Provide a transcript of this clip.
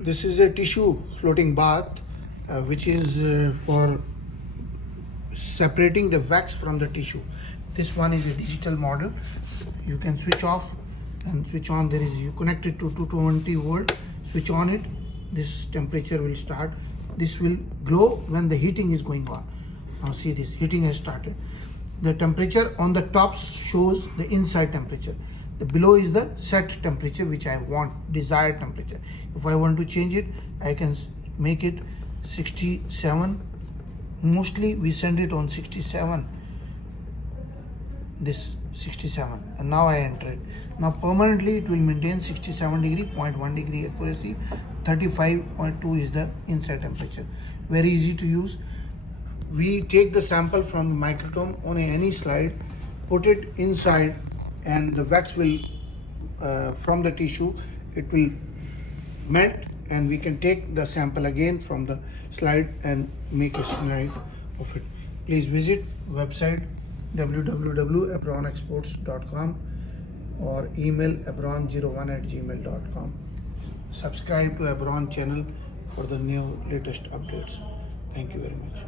This is a tissue floating bath, which is for separating the wax from the tissue. This one is a digital model. You can switch off and switch on. There is, you connect it to 220 volt, switch on it, this temperature will start. This will glow when the heating is going on. Now see, this heating has started. The temperature on the top shows the inside temperature. The below is the set temperature, which I want, desired temperature. If I want to change it, I can make it 67. Mostly we send it on 67, this 67, and now I enter it. Now permanently it will maintain 67 degree, 0.1 degree accuracy. 35.2 is the inside temperature. Very easy to use. We take the sample from the microtome on any slide, put it inside, and the wax will from the tissue, it will melt, and we can take the sample again from the slide and make a slide of it. Please visit website www.abronexports.com or email abron01@gmail.com. Subscribe to Abron channel for the new latest updates. Thank you very much.